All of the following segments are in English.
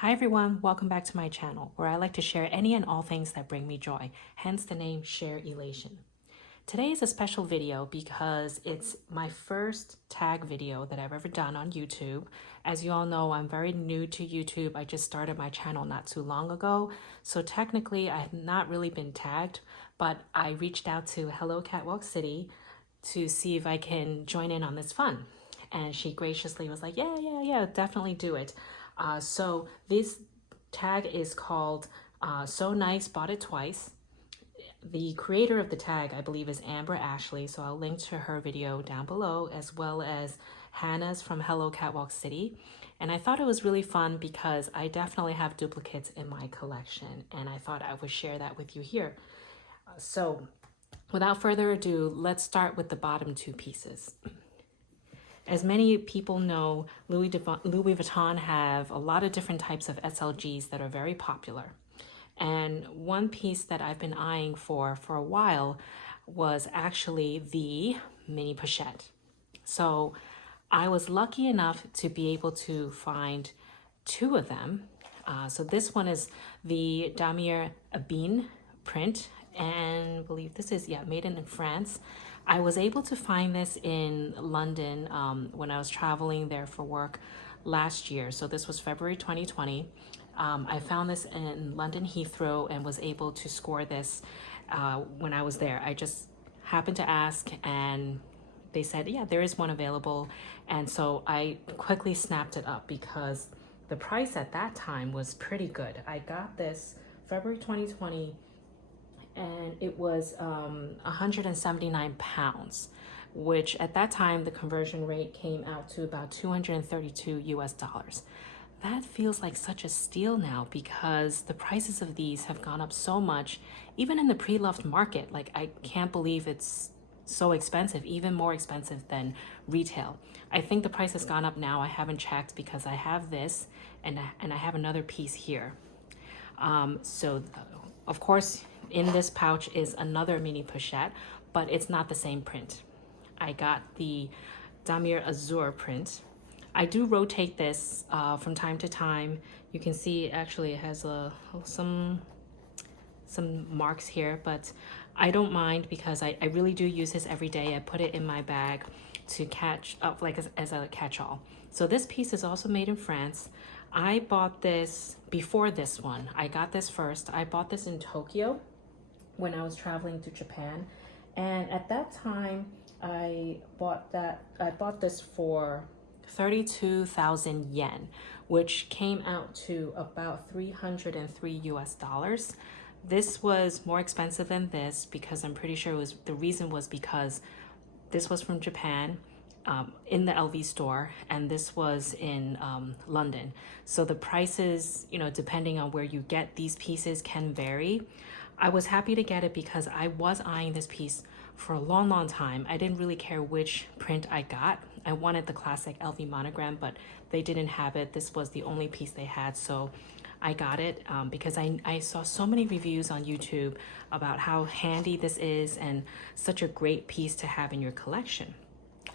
Hi everyone, welcome back to my channel where I like to share any and all things that bring me joy, hence the name Sharelation. Today is a special video because it's my first tag video that I've ever done on YouTube. As you all know, I'm very new to YouTube. I just started my channel not too long ago, so technically I have not really been tagged, but I reached out to Hello Catwalk City to see if I can join in on this fun. And she graciously was like, yeah, definitely do it. So this tag is called So Nice, Bought It Twice. The creator of the tag, I believe, is Amber Ashley, so I'll link to her video down below, as well as Hannah's from Hello Catwalk City. And I thought it was really fun because I definitely have duplicates in my collection, and I thought I would share that with you here. So without further ado, let's start with the bottom two pieces. As many people know, Louis Vuitton have a lot of different types of SLGs that are very popular. And one piece that I've been eyeing for a while was actually the mini pochette. So I was lucky enough to be able to find two of them. So this one is the Hermes Evelyn print, and I believe this is, made in France. I was able to find this in London when I was traveling there for work last year. So this was February 2020. I found this in London Heathrow and was able to score this when I was there. I just happened to ask and they said, yeah, there is one available. And so I quickly snapped it up because the price at that time was pretty good. I got this February 2020 and it was 179 pounds, which at that time the conversion rate came out to about 232 US dollars. That feels like such a steal now because the prices of these have gone up so much, even in the pre-loved market. Like, I can't believe it's so expensive, even more expensive than retail. I think the price has gone up now. I haven't checked because I have this and I have another piece here. So of course, in this pouch is another mini pochette, but it's not the same print. I got the Damier Azur print. I do rotate this from time to time. You can see actually it has some marks here, but I don't mind because I really do use this every day. I put it in my bag to catch up, like as a catch-all. So this piece is also made in France. I bought this before this one. I got this first. I bought this in Tokyo when I was traveling to Japan. And at that time, I bought this for 32,000 yen, which came out to about 303 US dollars. This was more expensive than this because I'm pretty sure the reason was because this was from Japan, in the LV store, and this was in London. So the prices, depending on where you get these pieces, can vary. I was happy to get it because I was eyeing this piece for a long time. I didn't really care which print I got. I wanted the classic LV monogram, but they didn't have it. This was the only piece they had, so I got it because I saw so many reviews on YouTube about how handy this is and such a great piece to have in your collection.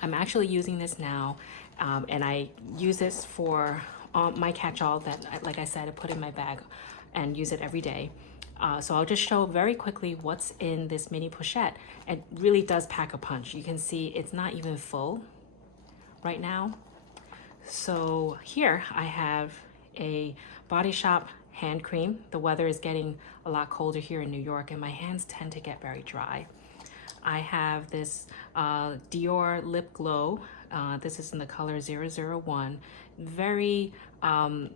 I'm actually using this now, and I use this for my catch-all that, like I said, I put in my bag and use it every day. So I'll just show very quickly what's in this mini pochette. It really does pack a punch. You can see it's not even full right now. So here I have a Body Shop hand cream. The weather is getting a lot colder here in New York and my hands tend to get very dry. I have this Dior Lip Glow. This is in the color 001. Very, I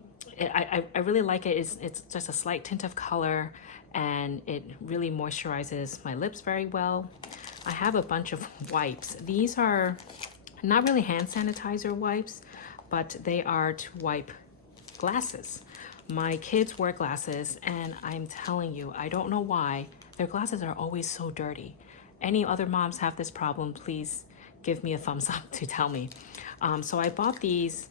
really like it. It's just a slight tint of color and it really moisturizes my lips very well. I have a bunch of wipes. These are not really hand sanitizer wipes, but they are to wipe glasses. My kids wear glasses and I'm telling you, I don't know why, their glasses are always so dirty. Any other moms have this problem, please give me a thumbs up to tell me. So I bought these,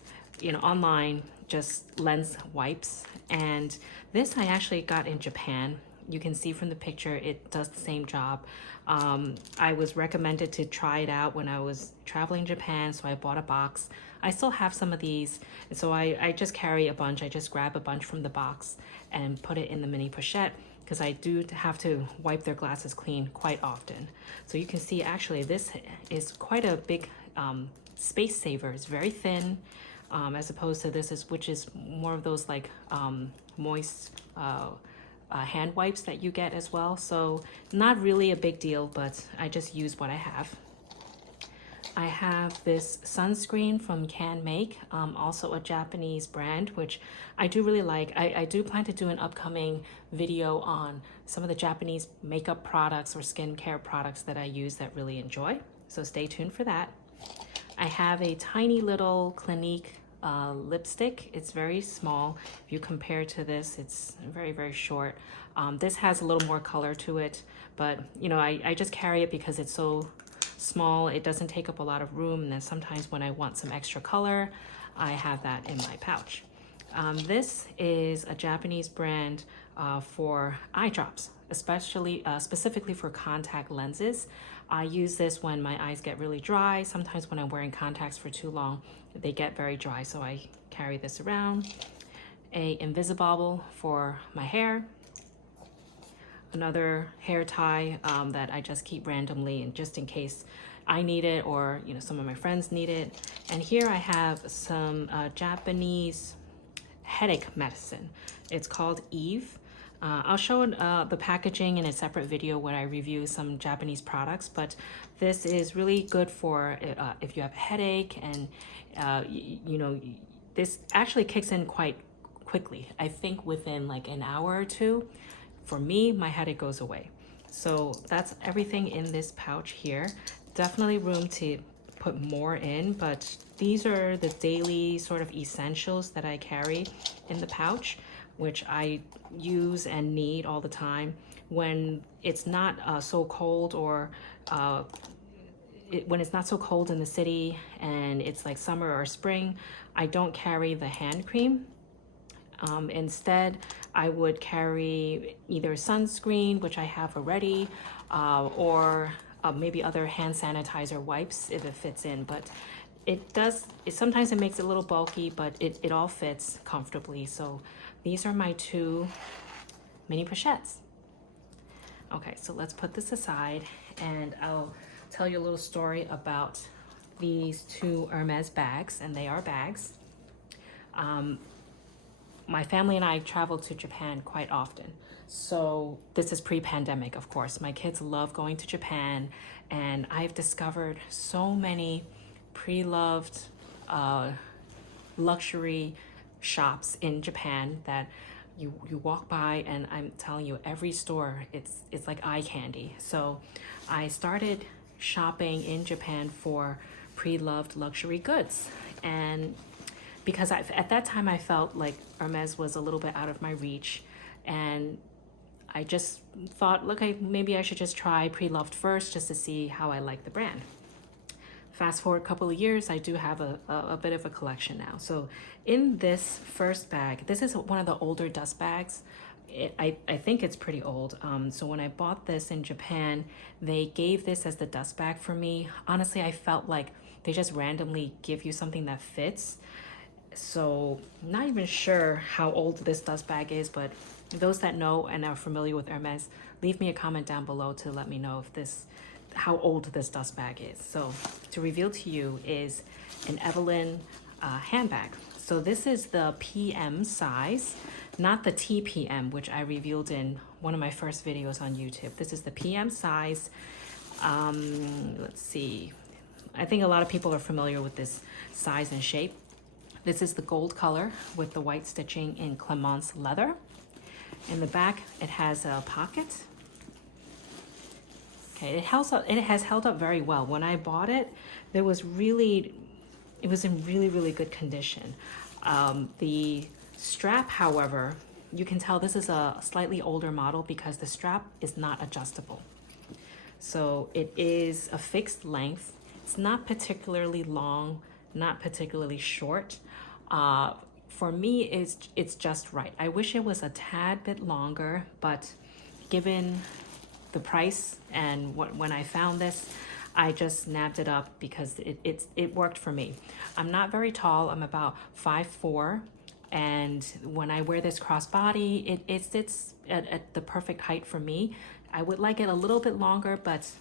online, just lens wipes. And this I actually got in Japan. You can see from the picture, it does the same job. I was recommended to try it out when I was traveling Japan, so I bought a box. I still have some of these, and so I just carry a bunch. I just grab a bunch from the box and put it in the mini pochette, because I do have to wipe their glasses clean quite often. So you can see actually this is quite a big space saver. It's very thin, as opposed to this, which is more of those like moist hand wipes that you get as well. So not really a big deal, but I just use what I have. I have this sunscreen from Can Make, also a Japanese brand, which I do really like. I do plan to do an upcoming video on some of the Japanese makeup products or skincare products that I use that really enjoy. So stay tuned for that. I have a tiny little Clinique lipstick. It's very small. If you compare to this, it's very, very short. This has a little more color to it, but you know, I just carry it because it's so small. It doesn't take up a lot of room, and then sometimes when I want some extra color, I have that in my pouch. This is a Japanese brand for eye drops, especially specifically for contact lenses. I use this when my eyes get really dry. Sometimes when I'm wearing contacts for too long, they get very dry, so I carry this around. A Invisibobble for my hair. Another hair tie that I just keep randomly, and just in case I need it, or you know, some of my friends need it. And here I have some Japanese headache medicine. It's called Eve. I'll show the packaging in a separate video where I review some Japanese products, but this is really good for if you have a headache, and you know, this actually kicks in quite quickly. I think within like an hour or two. For me, my headache goes away. So that's everything in this pouch here. Definitely room to put more in, but these are the daily sort of essentials that I carry in the pouch, which I use and need all the time. When it's not so cold, or when it's not so cold in the city and it's like summer or spring, I don't carry the hand cream. Instead, I would carry either sunscreen, which I have already, or maybe other hand sanitizer wipes if it fits in. But sometimes it makes it a little bulky, but it all fits comfortably. So these are my two mini pochettes. Okay, so let's put this aside, and I'll tell you a little story about these two Hermes bags, and they are bags. My family and I travel to Japan quite often. So this is pre-pandemic, of course. My kids love going to Japan, and I've discovered so many pre-loved luxury shops in Japan that you walk by, and I'm telling you, every store, it's like eye candy. So I started shopping in Japan for pre-loved luxury goods, and because at that time I felt like Hermes was a little bit out of my reach, and I just thought, look, maybe I should just try pre-loved first, just to see how I like the brand. Fast forward a couple of years, I do have a bit of a collection now. So in this first bag, this is one of the older dust bags. I think it's pretty old. So when I bought this in Japan, they gave this as the dust bag for me. Honestly, I felt like they just randomly give you something that fits. So not even sure how old this dust bag is, but those that know and are familiar with Hermes, leave me a comment down below to let me know if how old this dust bag is. So to reveal to you is an Evelyn handbag. So this is the PM size, not the TPM, which I revealed in one of my first videos on YouTube. This is the PM size. Let's see. I think a lot of people are familiar with this size and shape. This is the gold color with the white stitching in Clemence leather. In the back, it has a pocket. Okay, it has held up very well. When I bought it, it was in really, really good condition. The strap, however, you can tell this is a slightly older model because the strap is not adjustable. So it is a fixed length. It's not particularly long, not particularly short. For me, it's just right. I wish it was a tad bit longer, but given the price and when I found this, I just nabbed it up because it worked for me. I'm not very tall. I'm about 5'4", and when I wear this crossbody, it sits at the perfect height for me. I would like it a little bit longer, but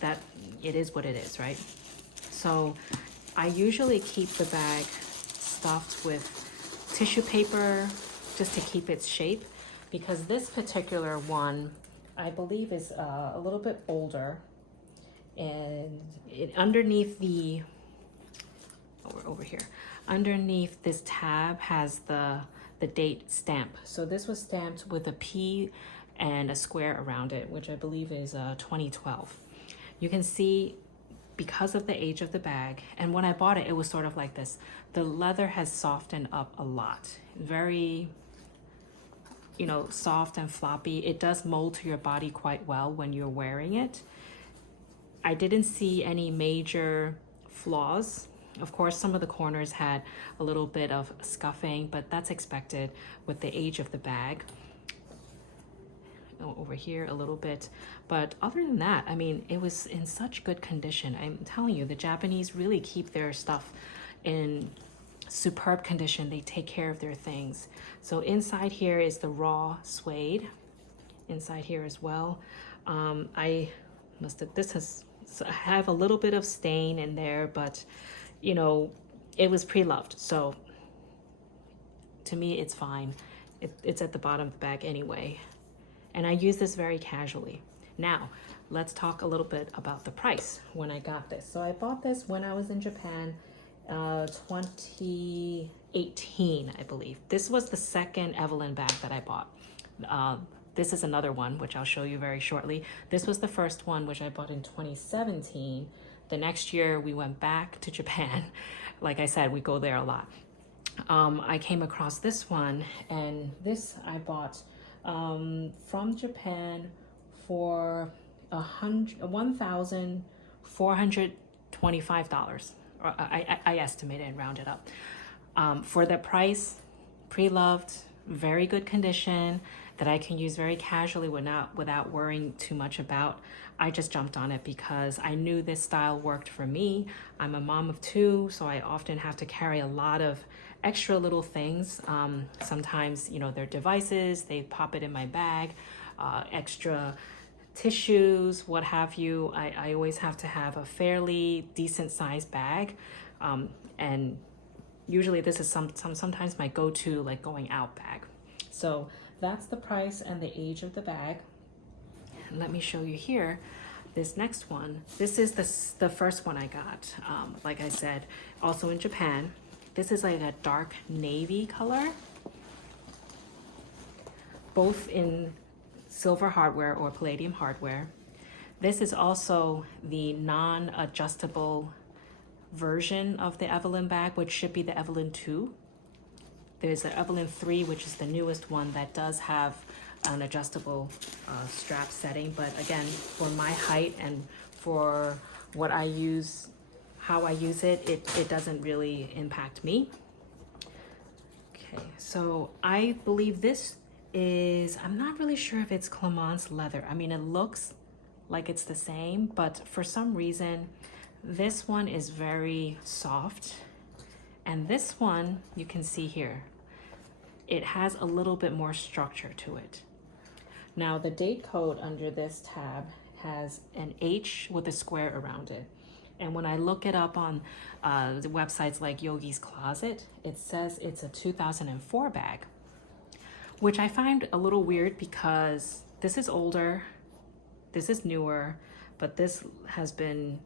that it is what it is, right? So I usually keep the bag stuffed with tissue paper just to keep its shape, because this particular one I believe is a little bit older, and underneath the over here underneath this tab has the date stamp. So this was stamped with a P and a square around it, which I believe is 2012. You can see, because of the age of the bag, and when I bought it, it was sort of like this. The leather has softened up a lot. Very, you know, soft and floppy. It does mold to your body quite well when you're wearing it. I didn't see any major flaws. Of course, some of the corners had a little bit of scuffing, but that's expected with the age of the bag. Over here a little bit, but other than that, I mean, it was in such good condition. I'm telling you, the Japanese really keep their stuff in superb condition. They take care of their things. So inside here is the raw suede, inside here as well. I have a little bit of stain in there, but you know, it was pre-loved, so to me it's fine. It's at the bottom of the bag anyway. And I use this very casually. Now, let's talk a little bit about the price when I got this. So I bought this when I was in Japan, 2018, I believe. This was the second Evelyn bag that I bought. This is another one, which I'll show you very shortly. This was the first one, which I bought in 2017. The next year, we went back to Japan. Like I said, we go there a lot. I came across this one, and this I bought from Japan for $1,425. I estimated and rounded up. For the price, pre-loved, very good condition that I can use very casually without worrying too much about. I just jumped on it because I knew this style worked for me. I'm a mom of two, so I often have to carry a lot of extra little things. Sometimes, you know, they're devices, they pop it in my bag, extra tissues, what have you. I always have to have a fairly decent sized bag. And usually this is sometimes my go-to like going out bag. So that's the price and the age of the bag. And let me show you here, this next one. This is the first one I got. Like I said, also in Japan. This is like a dark navy color, both in silver hardware or palladium hardware. This is also the non-adjustable version of the Evelyn bag, which should be the Evelyn 2. There's the Evelyn 3, which is the newest one that does have an adjustable strap setting. But again, for my height and for what I use, how I use it, it doesn't really impact me. Okay, so I believe this is, I'm not really sure if it's Clement's leather. I mean, it looks like it's the same, but for some reason, this one is very soft. And this one, you can see here, it has a little bit more structure to it. Now, the date code under this tab has an H with a square around it. And when I look it up on the websites like Yogi's Closet, it says it's a 2004 bag, which I find a little weird because this is older, this is newer, but this has been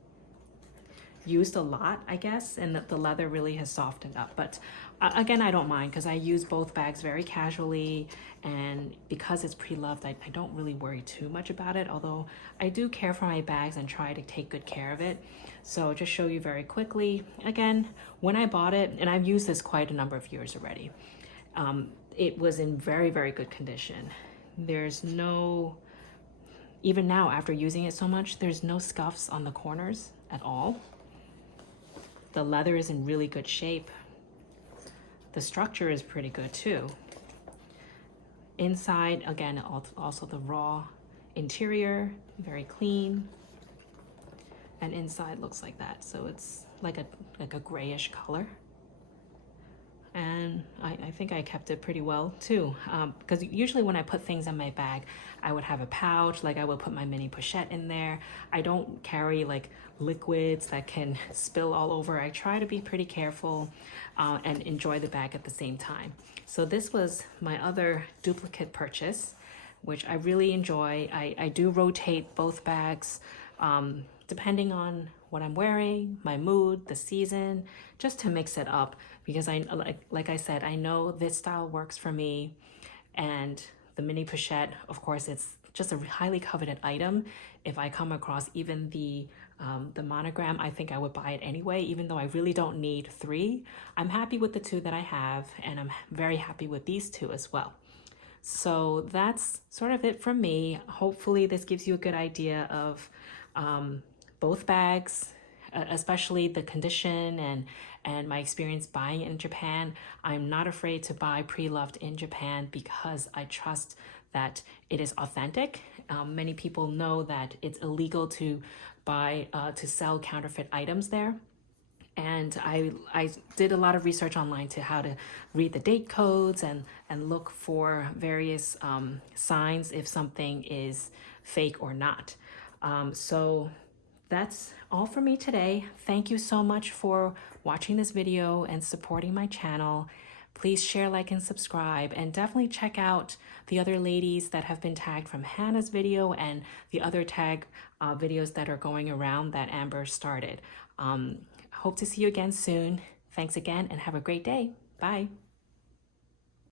used a lot, I guess, and the leather really has softened up. But again, I don't mind because I use both bags very casually, and because it's pre-loved, I don't really worry too much about it, although I do care for my bags and try to take good care of it. So just show you very quickly, again, when I bought it, and I've used this quite a number of years already, it was in very, very good condition. There's no, even now after using it so much, there's no scuffs on the corners at all. The leather is in really good shape. The structure is pretty good too. Inside, again, also the raw interior, very clean, and inside looks like that. So it's like a grayish color. And I think I kept it pretty well too, because usually when I put things in my bag, I would have a pouch, like I would put my mini pochette in there. I don't carry like liquids that can spill all over. I try to be pretty careful and enjoy the bag at the same time. So this was my other duplicate purchase, which I really enjoy. I do rotate both bags depending on what I'm wearing, my mood, the season, just to mix it up, because like I said, I know this style works for me. And the mini pochette, of course, it's just a highly coveted item. If I come across even the monogram, I think I would buy it anyway, even though I really don't need 3. I'm happy with the 2 that I have, and I'm very happy with these 2 as well. So that's sort of it from me. Hopefully this gives you a good idea of both bags, especially the condition and my experience buying it in Japan. I'm not afraid to buy pre-loved in Japan because I trust that it is authentic. Many people know that it's illegal to buy, to sell counterfeit items there. And I did a lot of research online to how to read the date codes and look for various signs if something is fake or not. So that's all for me today. Thank you so much for watching this video and supporting my channel. Please share, like, and subscribe, and definitely check out the other ladies that have been tagged from Hannah's video and the other tag videos that are going around that Amber started. Hope to see you again soon. Thanks again and have a great day. Bye.